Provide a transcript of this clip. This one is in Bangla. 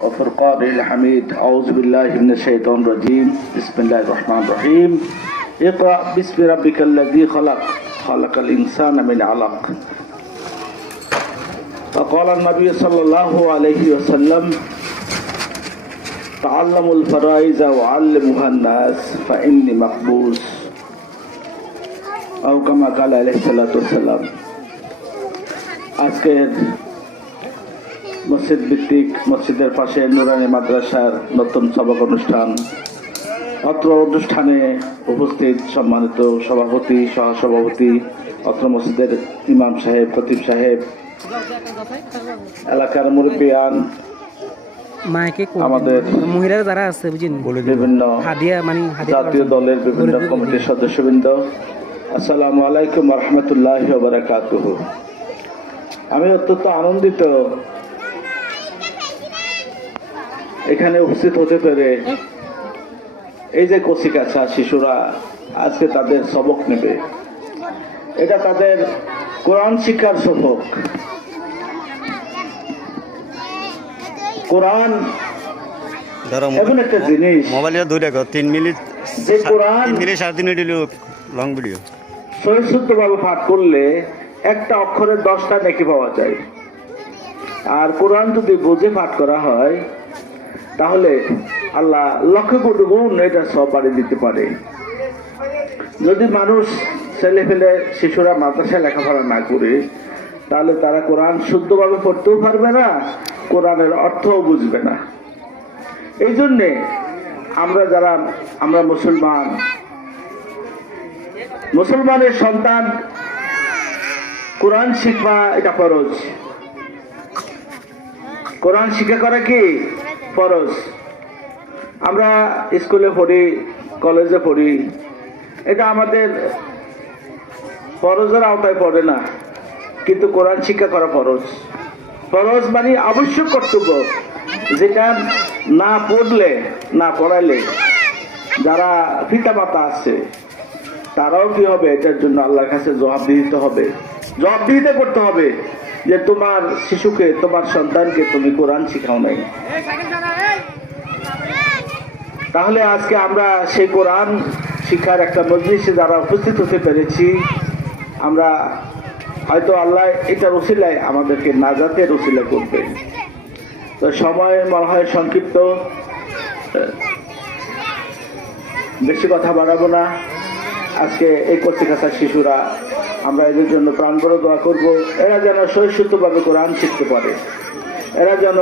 وفرقان الحميد. أعوذ بالله من الشيطان الرجيم. بسم الله الرحمن الرحيم. اقرأ باسم ربك الذي خلق خلق الإنسان من علق. فقال النبي صلى الله عليه وسلم تعلموا الفرائض وعلموها الناس فإني مقبوس أو كما قال عليه الصلاة والسلام. আজকের মসজিদ ভিত্তিক মসজিদের পাশে নুরানি মাদ্রাসার নতুন সবক অনুষ্ঠান। অত্র অনুষ্ঠানে উপস্থিত সম্মানিত সভাপতি, সহসভাপতি, অত্র মসজিদের ইমাম সাহেব, খতিব সাহেব, এলাকার মুরব্বিয়ান, আমাদের মহিলারা যারা আছে বুঝিন বিভিন্ন জাতীয় দলের বিভিন্ন কমিটির সদস্যবৃন্দ, আসসালামু আলাইকুম ওয়া রাহমাতুল্লাহি ওয়া বারাকাতুহু। আমি অত্যন্ত আনন্দিত এখানে উপস্থিত হতে পেরে। এই যে কচিকাঁচা শিশুরা আজকে তাদের সবক নেবে, এটা তাদের কোরআন শিক্ষার সবক। কোরআন এমন একটা জিনিস, মোবাইলে ধরে রাখো 3 মিনিট, যে কোরআন 3 মিনিট 3.5 মিনিট লং ভিডিও সহিষ্ণুভাবে পাঠ করলে একটা অক্ষরের 10টা নেকি পাওয়া যায়। আর কোরআন যদি বুঝে পাঠ করা হয় তাহলে আল্লাহ লক্ষ কোটি গুণ এটা সব বাড়ি দিতে পারে। যদি মানুষ ছেলে ফেলে শিশুরা মাদ্রাসায় লেখাপড়া না করে তাহলে তারা কোরআন শুদ্ধভাবে পড়তেও পারবে না, কোরআনের অর্থও বুঝবে না। এই জন্যে আমরা মুসলমানের সন্তান কোরআন শিখবা, এটা ফরজ। কোরআন শিক্ষা করা কি ফরজ। আমরা স্কুলে পড়ি, কলেজে পড়ি, এটা আমাদের ফরজের আওতায় পড়ে না, কিন্তু কোরআন শিক্ষা করা ফরজ। ফরজ মানে আবশ্যক কর্তব্য, যেটা না পড়লে, না পড়াইলে যারা পিতা মাতা আছে তারাও কি হবে, এটার জন্য আল্লাহর কাছে জবাবদিহিতা করতে হবে যে তোমার শিশুকে, তোমার সন্তানকে তুমি কোরআন শিখাও নাই। তাহলে আজকে আমরা সেই কোরআন শিক্ষার একটা মজলিসে যারা উপস্থিত হতে পেরেছি, আমরা হয়তো আল্লাহ এটার উসিলায় আমাদেরকে নাজাতের উসিলা করবে। তো সময় মনে হয় সংক্ষিপ্ত, বেশি কথা বাড়াবো না। আজকে এই কচিকাঁচা শিশুরা, আমরা এদের জন্য প্রাণ ভরে দোয়া করব, এরা যেন সহিষ্ণুভাবে কোরআন শিখতে পারে, এরা যেন